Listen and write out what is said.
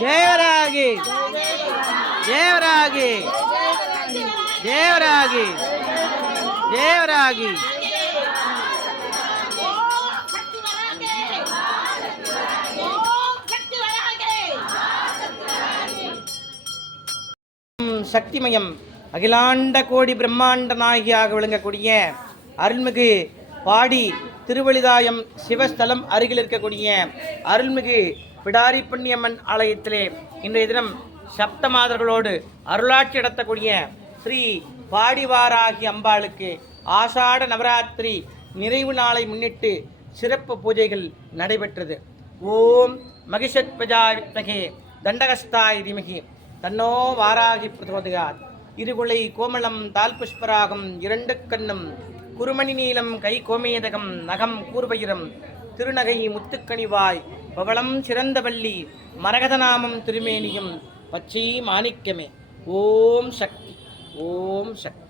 தேவராகி தேவராகி தேவராகி தேவராகி சக்திமயம் அகிலாண்ட கோடி பிரம்மாண்ட நாயகியாக விளங்கக்கூடிய அருள்மிகு பாடி திருவழிதாயம் சிவஸ்தலம் அருகில் இருக்கக்கூடிய அருள்மிகு பிடாரி புண்ணியம்மன் ஆலயத்திலே இன்றைய தினம் சப்த மாதர்களோடு அருளாட்சி நடத்தக்கூடிய ஸ்ரீ பாடிவாராகி அம்பாளுக்கு ஆஷாட நவராத்திரி நிறைவு நாளை முன்னிட்டு சிறப்பு பூஜைகள் நடைபெற்றது. ஓம் மகிஷத் பிரஜாவித்மகே தண்டகஸ்தாய் திமகி. தன்னோ வாராகி பிரசோதயாத் இருகுலை கோமளம் தால் புஷ்பராகம் இரண்டு கண்ணும் குறுமணி நீளம் கை கோமேதகம் நகம் கூர்வயிரம் திருநகை முத்துக்கணிவாய் பவளம் சிறந்தவள்ளி மரகதநாமம் திருமேனியும் பச்சை மாணிக்கமே. ஓம் சக்தி ஓம் சக்தி.